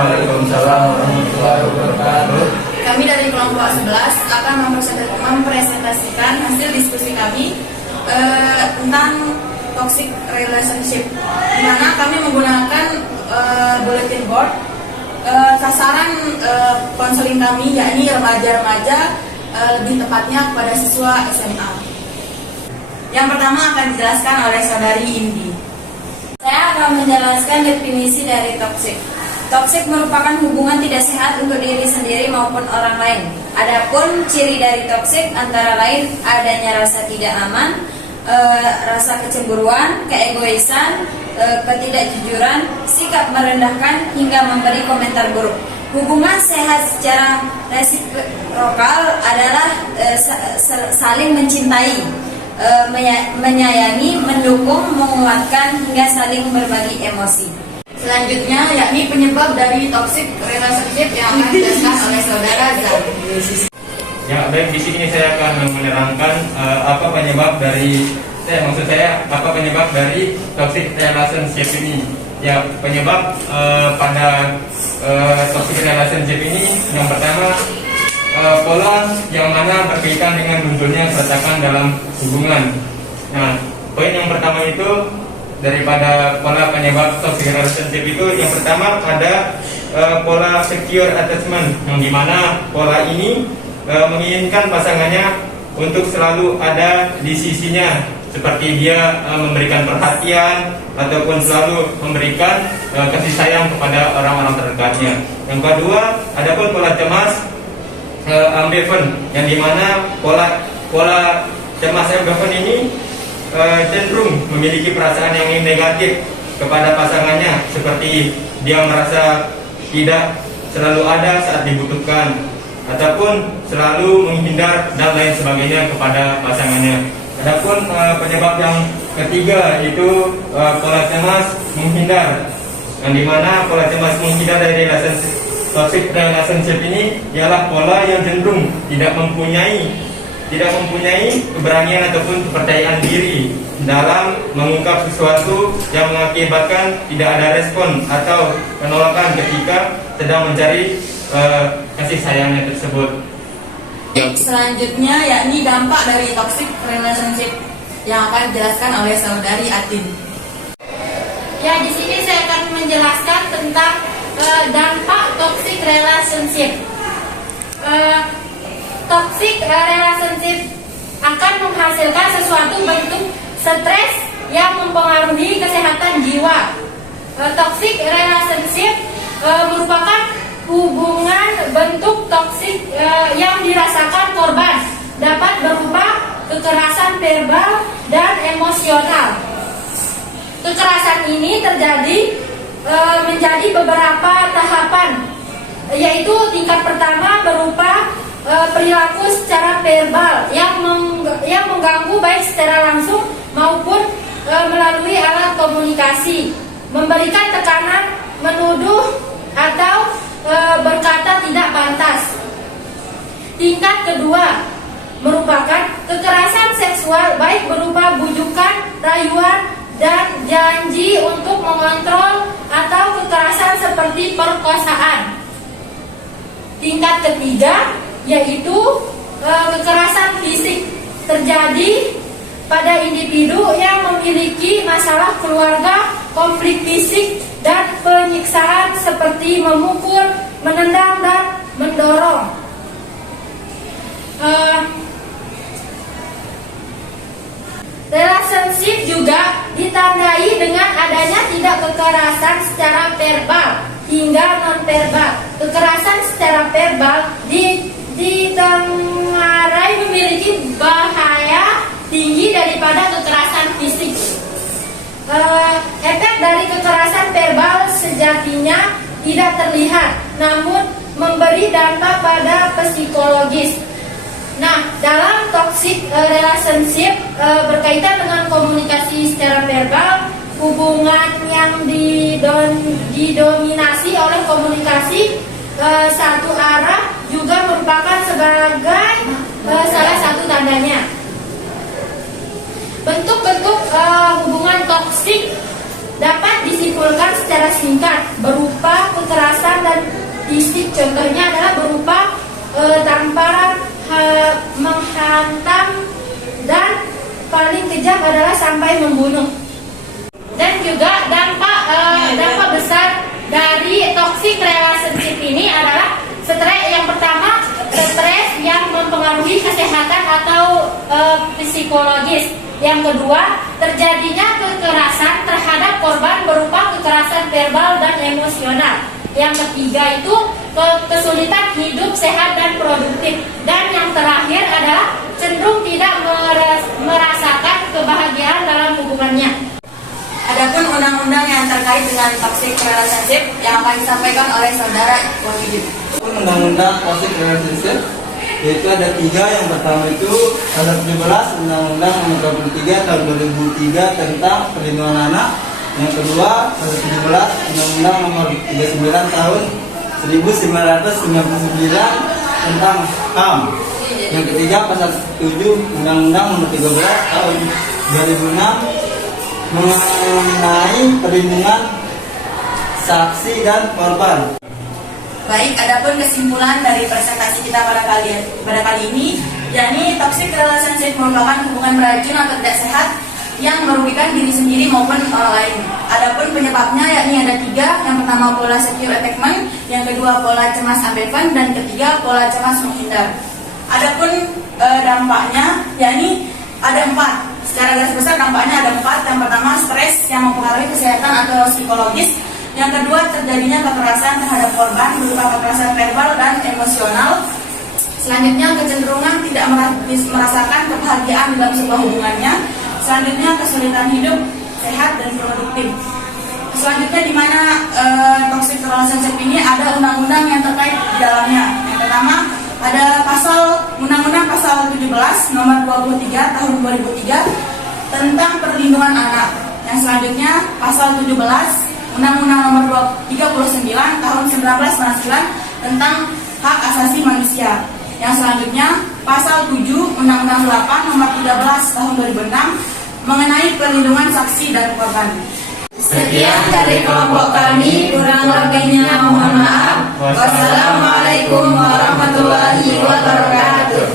Waalaikumsalam warahmatullahi wabarakatuh. Kami dari kelompok 11 akan mempresentasikan hasil diskusi kami tentang toxic relationship, di mana kami menggunakan bulletin board. Sasaran konseling kami yakni remaja-remaja, lebih tepatnya kepada siswa SMA. Yang pertama akan dijelaskan oleh saudari Indi. Saya akan menjelaskan definisi dari toksik. Toksik merupakan hubungan tidak sehat untuk diri sendiri maupun orang lain. Adapun ciri dari toksik antara lain adanya rasa tidak aman, rasa kecemburuan, keegoisan, ketidakjujuran, sikap merendahkan hingga memberi komentar buruk. Hubungan sehat secara resiprokal adalah saling mencintai, menyayangi, mendukung, menguatkan hingga saling berbagi emosi. Selanjutnya yakni penyebab dari toxic relationship yang akan dijelaskan oleh saudara Zan. Ya, baik, di sini saya akan menerangkan apa penyebab dari toxic relationship ini. Ya, penyebab pada toxic relationship ini yang pertama, pola yang mana berkaitan dengan munculnya keretakan dalam hubungan. Nah, poin yang pertama itu daripada pola penyebab toxic relationship itu, yang pertama ada pola secure attachment, yang dimana pola ini menginginkan pasangannya untuk selalu ada di sisinya, seperti dia memberikan perhatian ataupun selalu memberikan kasih sayang kepada orang-orang terdekatnya. Yang kedua, ada pun pola cemas ambivert, yang dimana pola cemas ambivert ini cenderung memiliki perasaan yang negatif kepada pasangannya, seperti dia merasa tidak selalu ada saat dibutuhkan ataupun selalu menghindar dan lain sebagainya kepada pasangannya. Adapun penyebab yang ketiga itu pola cemas menghindar, yang dimana pola cemas menghindar dari toxic relationship ini ialah pola yang cenderung tidak mempunyai keberanian ataupun kepercayaan diri dalam mengungkap sesuatu yang mengakibatkan tidak ada respon atau penolakan ketika sedang mencari kasih sayangnya tersebut. Selanjutnya yakni dampak dari toxic relationship yang akan dijelaskan oleh saudari Atin. Ya, di sini saya akan menjelaskan tentang dampak toxic relationship. Toxic relationship akan menghasilkan sesuatu bentuk stres yang mempengaruhi kesehatan jiwa. Toxic relationship merupakan hubungan bentuk toksik yang dirasakan korban, dapat berupa kekerasan verbal dan emosional. Kekerasan ini terjadi menjadi beberapa tahapan, yaitu tingkat pertama berupa perilaku secara verbal yang mengganggu baik secara langsung maupun melalui alat komunikasi, memberikan tekanan, menuduh atau berkata tidak pantas. Tingkat kedua merupakan kekerasan seksual baik berupa bujukan, rayuan, dan janji untuk mengontrol atau kekerasan seperti perkosaan. Tingkat ketiga yaitu kekerasan fisik, terjadi pada individu yang memiliki masalah keluarga, konflik fisik, dan penyiksaan seperti memukul, menendang, dan mendorong. Relationship juga ditandai dengan adanya tidak kekerasan secara verbal hingga non-verbal. Kekerasan secara verbal ditengarai memiliki bahaya tinggi daripada kekerasan fisik. Efek dari kekerasan verbal sejatinya tidak terlihat, namun memberi dampak pada psikologis. Nah, dalam toxic relationship berkaitan dengan komunikasi secara verbal, hubungan yang didominasi oleh komunikasi satu arah juga merupakan sebagai salah satu tandanya. Bentuk-bentuk hubungan toksik dapat disimpulkan secara singkat berupa kekerasan dan Contohnya adalah berupa tamparan, menghantam, dan paling kejam adalah sampai membunuh. Dan juga dampak besar dari toxic relationship ini adalah stres. Yang pertama, stres yang mempengaruhi kesehatan atau psikologis. Yang kedua, terjadinya kekerasan terhadap korban berupa kekerasan verbal dan emosional. Yang ketiga itu kesulitan hidup sehat dan produktif. Dan yang terakhir adalah cenderung tidak merasakan kebahagiaan dalam hubungannya. Adapun undang-undang yang terkait dengan toxic relationship yang akan disampaikan oleh saudara Wahidin. Undang-undang toxic relationship yaitu ada 3. Yang pertama itu pasal 17 Undang-Undang Nomor 23 Tahun 2003 tentang Perlindungan Anak. Yang kedua pasal 17 Undang-Undang Nomor 39 Tahun 1999 tentang HAM. Yang ketiga pasal 7 Undang-Undang Nomor 13 Tahun 2006 mengenai perlindungan saksi dan korban. Baik, adapun kesimpulan dari presentasi kita pada kali ini, yakni toxic relationship merupakan hubungan beracun atau tidak sehat yang merugikan diri sendiri maupun orang lain. Adapun penyebabnya yakni ada 3. Yang pertama pola secure attachment, yang kedua pola cemas ambivalent, dan ketiga pola cemas menghindar. Adapun dampaknya yakni ada 4. Secara garis besar dampaknya ada 4. Yang pertama stres yang mempengaruhi kesehatan atau psikologis. Yang kedua terjadinya kekerasan terhadap korban berupa kekerasan verbal dan emosional. Selanjutnya kecenderungan tidak merasakan kebahagiaan dalam sebuah hubungannya. Selanjutnya kesulitan hidup sehat dan produktif. Selanjutnya di mana toxic relationship ini ada undang-undang yang terkait di dalamnya. Yang pertama ada Undang-Undang Pasal 17 Nomor 23 Tahun 2003 tentang Perlindungan Anak. Yang selanjutnya Pasal 17 Undang-Undang Nomor 39 Tahun 1999 tentang Hak Asasi Manusia. Yang selanjutnya Pasal 7 Undang-Undang 8 Nomor 13 Tahun 2006 mengenai perlindungan saksi dan korban. Sekian dari kelompok kami, kurang lebihnya mohon maaf. Wassalamualaikum warahmatullahi wabarakatuh.